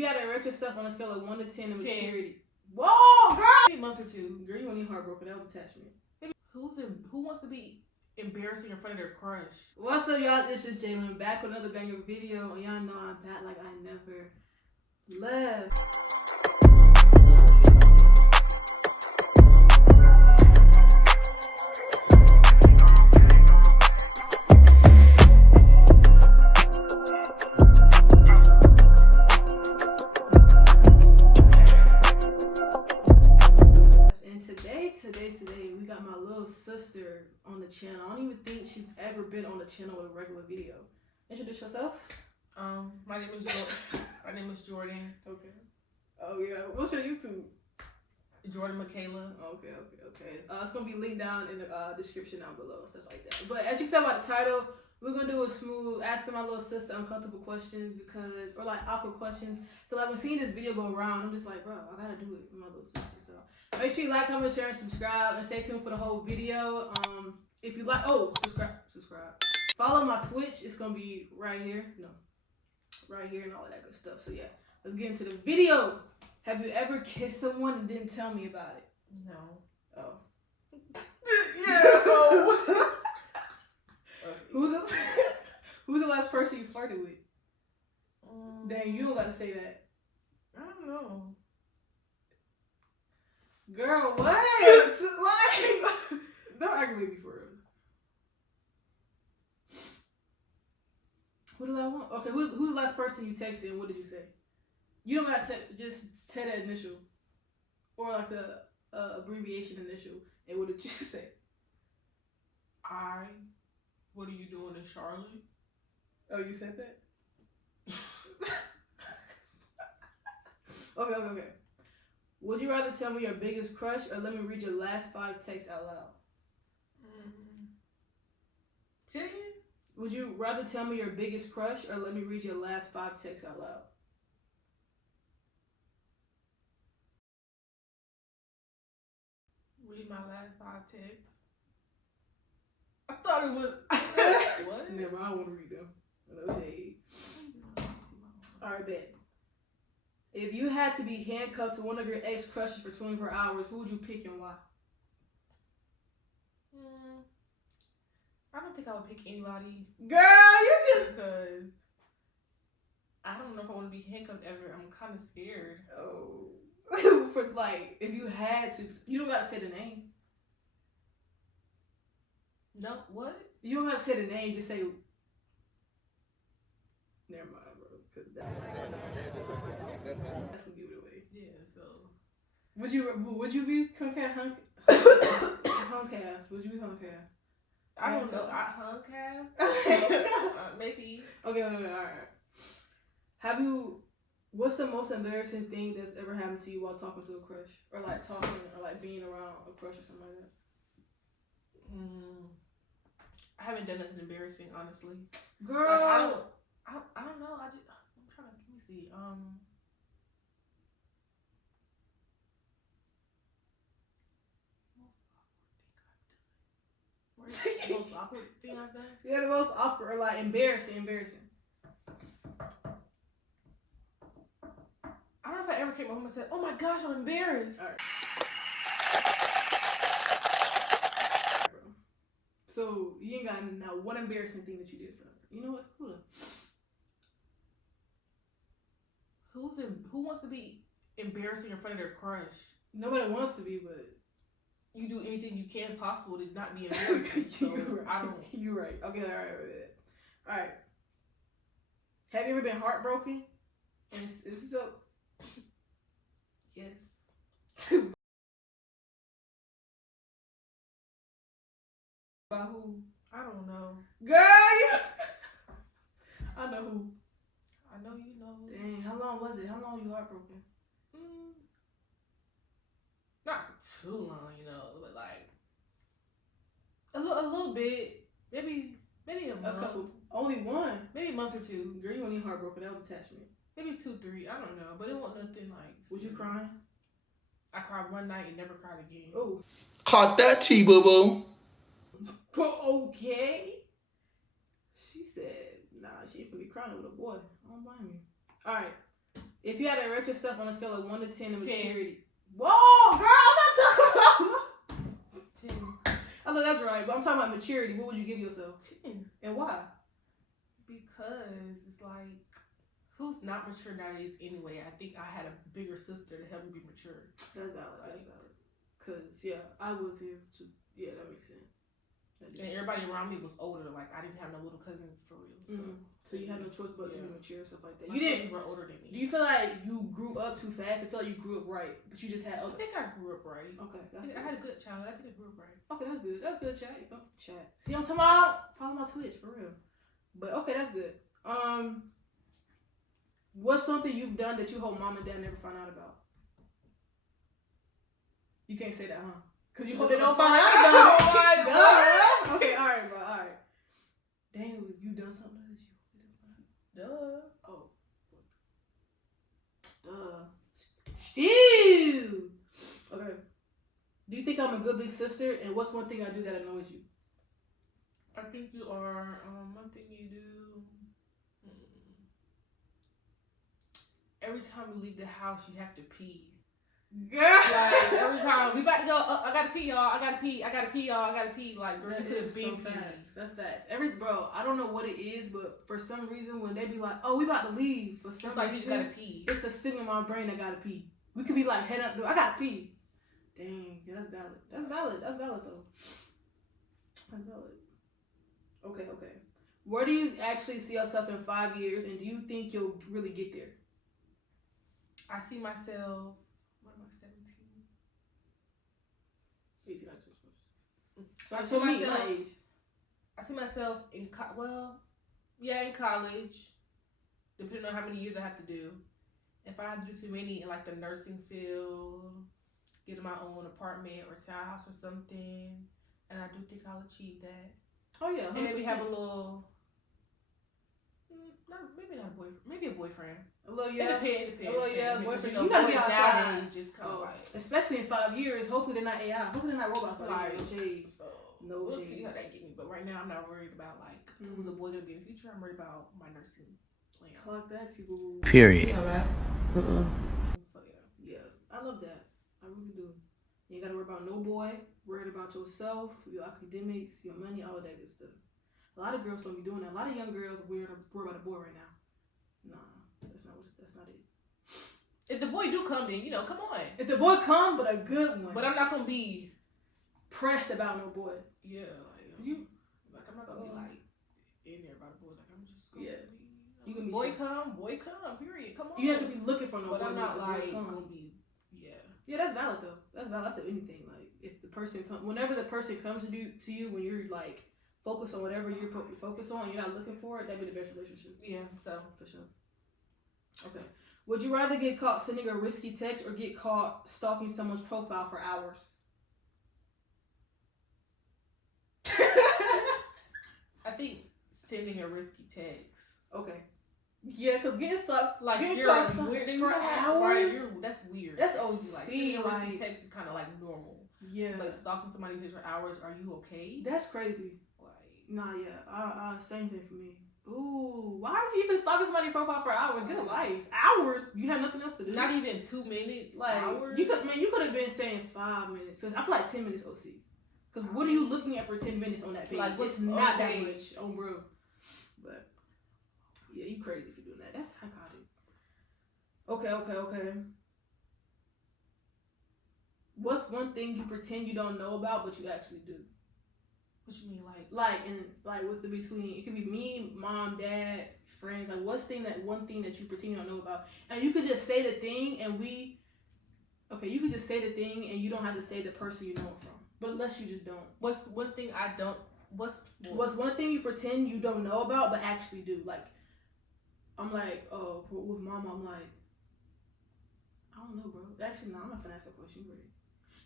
you had to rate yourself on a scale of 1 to 10 in 10. maturity. Whoa, girl! Maybe a month or two. Girl, you won't need heartbroken. That was attachment. Maybe who wants to be embarrassing in front of their crush? What's up, y'all? Itzjustjaelyn back with another banger video. And y'all know I'm back like I never left. Today, we got my little sister on the channel. I don't even think she's ever been on the channel with a regular video. Introduce yourself. My name is Jordyn. Okay. Oh yeah. What's your YouTube? Jordynmckaylah. Okay. It's gonna be linked down in the description down below and stuff like that. But as you can tell by the title, we're gonna do a smooth asking my little sister uncomfortable questions or like awkward questions. So like when seeing this video go around, I'm just like, bro, I gotta do it with my little sister. So make sure you like, comment, share, and subscribe, and stay tuned for the whole video. If you like, subscribe. Follow my Twitch. It's gonna be right here. No, right here and all of that good stuff. So yeah, let's get into the video. Have you ever kissed someone and didn't tell me about it? No. Oh. Yeah. No. Who's the last person you flirted with? Dang, you don't gotta say that. I don't know. Girl, what? Like, don't aggravate me for real. What did I want? Okay, who's the last person you texted and what did you say? You don't gotta just say the initial. Or like the abbreviation initial. And what did you say? What are you doing in Charlotte? Oh, you said that? Okay. Would you rather tell me your biggest crush or let me read your last 5 texts out loud? Say it? Would you rather tell me your biggest crush or let me read your last 5 texts out loud? Read my last 5 texts. I thought it was. What? Never, I don't want to read them. No shade. Alright, bet. If you had to be handcuffed to one of your ex crushes for 24 hours, who would you pick and why? I don't think I would pick anybody. Girl, you just... Because I don't know if I want to be handcuffed ever. I'm kind of scared. Oh. For like, if you had to, you don't got to say the name. No, what? You don't have to say the name, just say... Never mind, bro. Cause that's gonna give it away. Yeah, so... Would you be huncaf? Would you be huncaf? I don't know. Huncaf? Maybe. Okay, alright. What's the most embarrassing thing that's ever happened to you while talking to a crush? Or like talking, or like being around a crush or something like that? I haven't done nothing embarrassing, honestly. Girl! Like, I don't know. I'm trying to, let me see. The most awkward thing I've done? Yeah, the most awkward, or like embarrassing. I don't know if I ever came home and said, "Oh my gosh, I'm embarrassed." All right. So you ain't got now one embarrassing thing that you did for her. You know what's cool? Who wants to be embarrassing in front of their crush? Nobody wants to be, but you do anything you can possible to not be embarrassing. So I don't. You're right. Okay, all right. Have you ever been heartbroken? And it's so. Yes. By who? I don't know. Girl, I know who. I know you know. Dang, how long was it? How long were you heartbroken? Not for too long, but like a little bit. Maybe a month. A couple. Only one. Maybe a month or 2. Girl, you weren't even heartbroken. That was attachment. Maybe 2, 3. I don't know, but it wasn't nothing like. Was you crying? I cried one night and never cried again. Oh. Caught that tea, boo boo. Okay. She said, nah, she ain't gonna be crying with a boy. I don't blame you. Alright. If you had to rate yourself on a scale of 1 to 10 in 10. maturity. Whoa, girl, I'm not talking about 10. I know that's right, but I'm talking about maturity. What would you give yourself? 10. And why? Because it's like, who's not mature nowadays anyway? I think I had a bigger sister to help me be mature. That's valid. That's valid. Cause yeah, I was here too. Yeah, that makes sense. And everybody around me was older. Like I didn't have no little cousins for real. So you had no choice but to be mature and stuff like that. My You didn't. cousins were older than me. Do you feel like you grew up too fast? I feel like you grew up right, but you just had I other. think I grew up right. Okay, that's good. I had a good childhood. I think I grew up right. Okay, that's good. That's good, chat. You know, chat. See, I'm talking about follow my Twitch for real. But okay, that's good. What's something you've done that you hope mom and dad never find out about? You can't say that, huh? Cause you hope they don't find out about it. Oh my God. Okay, all right, bro. All right. Dang, you done something that you hope they don't find out? Duh. Oh. Ew. Okay. Do you think I'm a good big sister? And what's one thing I do that annoys you? I think you are. One thing you do. Every time you leave the house, you have to pee. Girl. Like every time we about to go, I gotta pee, y'all. I gotta pee. I gotta pee, y'all. I gotta pee. Like girl, you could have been so fast. That's fast. Bro, I don't know what it is, but for some reason when they be like, "Oh, we about to leave," for some It's like reason, you just gotta pee. it's a sting in my brain that gotta pee. We could be like head up, I gotta pee. Dang, yeah, that's valid. That's valid. That's valid though. That's valid. Okay. Where do you actually see yourself in 5 years, and do you think you'll really get there? I see myself. What am I? 17. 18. So I see So me, myself. my age. I see myself in in college, depending on how many years I have to do. If I have to do too many in like the nursing field, get my own apartment or townhouse or something, and I do think I'll achieve that. Oh yeah, 100%. And maybe have a little, maybe not a boyfriend, maybe a boyfriend. A little yeah. It depends. Oh yeah, boyfriend. You You gotta be boys outside. nowadays just come like. Especially in 5 years. Hopefully they're not AI. Hopefully they're not robots. Like, no shade. So No we'll shade. see how that get me. But right now I'm not worried about like who's a boy gonna be in the future. I'm worried about my nursing plan. Clock that, people. Period. You know that? So Yeah, I love that. I really do. You ain't gotta worry about no boy. Worried about yourself, your academics, your money, all of that good stuff. A lot of girls don't be doing that. A lot of young girls are worried about a boy right now. Nah, that's not it. if the boy do come, then come on. If the boy come, but a good one. But I'm not gonna be pressed about no boy. Yeah, like I'm not gonna be like in there about a boy. Like I'm just gonna You gonna be boy come, period. Come on. You have to be looking for no boy. But I'm not the like boy gonna be. Yeah, that's valid though. That's valid. That's anything. Like if the person whenever the person comes to you when you're like focused on whatever you're focused on, you're not looking for it. That'd be the best relationship. Yeah. So for sure. Okay. Would you rather get caught sending a risky text or get caught stalking someone's profile for hours? I think sending a risky text. Okay. Yeah, because getting stuck like getting you're weird for hours. That's weird. That's OC. Like sending a risky text is kind of like normal. Yeah. But stalking somebody for hours, are you okay? That's crazy. Like nah, yeah. Same thing for me. Ooh, why are you even stalking somebody's profile for hours? Get a life. Hours? You have nothing else to do. Not even 2 minutes. Like hours. You could have been saying 5 minutes. I feel like 10 minutes OC. Because what are you looking at for 10 minutes on that page? Like it's not that much on bro. But yeah, you crazy for doing that. That's psychotic. Okay. What's one thing you pretend you don't know about but you actually do? What you mean, with the between? It could be me, mom, dad, friends. Like, one thing that you pretend you don't know about, and you could just say the thing, you could just say the thing, and you don't have to say the person you know it from. But unless you just don't. What's one thing I don't? What's one thing you pretend you don't know about but actually do? Like, I'm like, with mama, I'm like, I don't know, bro. Actually, no, I'm not finna ask that question, right?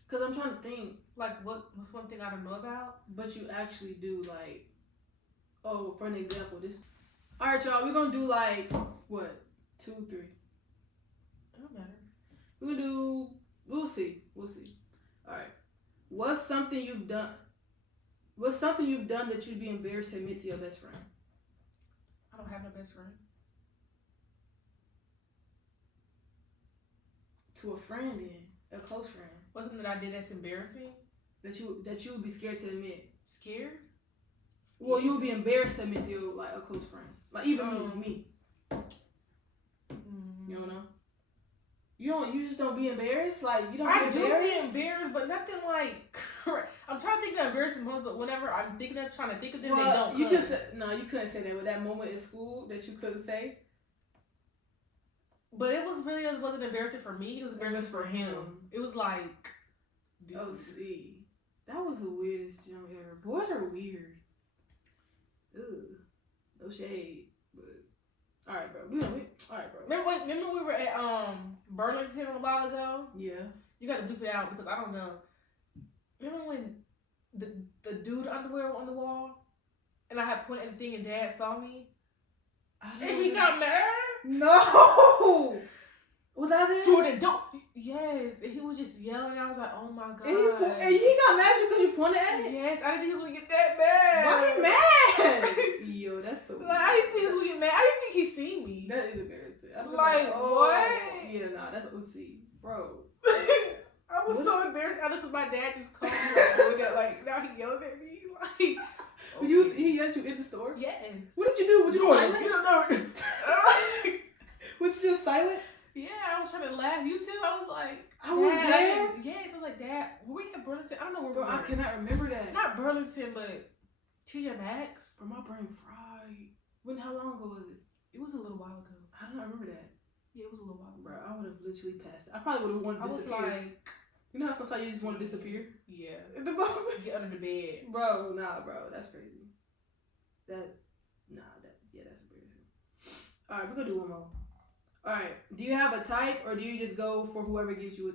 Cause I'm trying to think, like, what's one thing I don't know about? But you actually do, like, for an example, this. All right, y'all, we're gonna do like what, 2, 3. It don't matter. We'll do. We'll see. All right. What's something you've done that you'd be embarrassed to admit to your best friend? I don't have no best friend. To a friend, then a close friend. What's something that I did that's embarrassing? That you would be scared to admit. Scared? Well, you would be embarrassed to admit to your, like, a close friend. Like, even me. You don't know? You just don't be embarrassed? Like, you don't I be do embarrassed? be embarrassed, but nothing like... I'm trying to think of embarrassing moments, but whenever I'm trying to think of them, they don't you come. you couldn't say that. But that moment in school that you couldn't say? But it wasn't embarrassing for me. It was embarrassing for him. It was like... Dude. Oh, see. That was the weirdest jump ever. Boys are weird. Ugh. No shade. But... Alright, bro. Alright, bro. Remember we were at Burlington a while ago? Yeah. You got to dupe it out because I don't know. Remember when the dude underwear was on the wall? And I had pointed at the thing and Dad saw me? And he got mad? No! Was I there? Jordyn, don't. Yes. And he was just yelling. I was like, oh my God. And he got mad because you pointed at it? Yes. I didn't think he was going to get that mad. Why he mad? Yo, that's so like, I didn't think he was going to get mad. I didn't think he seen me. That is embarrassing. I'm Like, what? Yeah, nah, that's OC. Bro. I was so embarrassed. I looked at my dad just called me. Like, now he yelling at me. Like, okay. He yelled you in the store? Yeah. What did you do? Was you silent? You don't know. Was you just silent? Yeah, I was trying to laugh. You too? I was like, I was there? Yes, I was like, Dad, were we at Burlington? I don't know where Bro, we were. I cannot remember that. Not Burlington, but TJ Maxx. Bro, my brain fried. How long ago was it? It was a little while ago. I don't remember that. Yeah, it was a little while ago. Bro, I would have literally passed. I probably would have wanted to disappear. I was like... You know how sometimes you just want to disappear? Yeah. In the moment? Get under the bed. Bro, nah, bro. That's crazy. That's embarrassing. Alright, we're going to do one more. Alright, do you have a type or do you just go for whoever gives you a...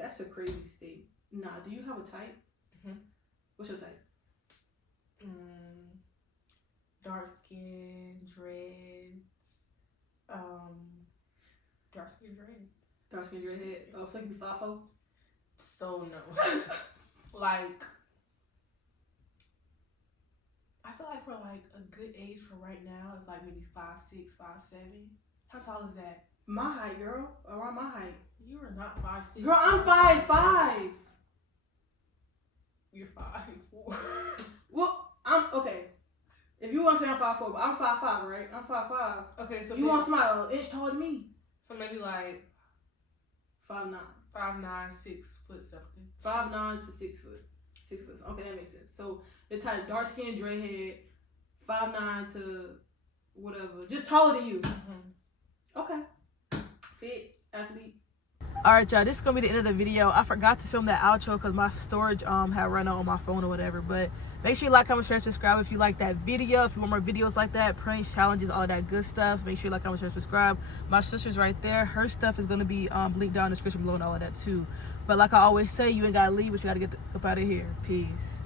That's a crazy state. Nah, do you have a type? Mm-hmm. What's your type? Dark skin, dreads. Dark skin dreads. Dark skin, dreadhead. Oh, so you can be 5'4"? So no. Like, I feel like for like a good age for right now is like maybe 5'6", 5'7". How tall is that? My height, girl. Around my height. You are not 5'6". Girl, I'm 5'5". You're 5'4". Well, I'm okay. If you want to say I'm 5'4", but I'm 5'5", right? I'm 5'5". Okay, so you want somebody an inch taller than me? So maybe like 5'9". 5'9", 6 foot something. 5'9" to 6 foot. 6 foot. Okay, that makes sense. So the type dark skin, dreadhead, 5'9" to whatever, just taller than you. Mm-hmm. Okay. Fit, athlete. Alright, y'all, this is gonna be the end of the video. I forgot to film that outro because my storage had run out on my phone or whatever. But make sure you like, comment, share, subscribe if you like that video. If you want more videos like that, pranks, challenges, all of that good stuff, make sure you like, comment, share, subscribe. My sister's right there. Her stuff is gonna be linked down in the description below and all of that too. But like I always say, you ain't gotta leave, but you gotta get up out of here. Peace.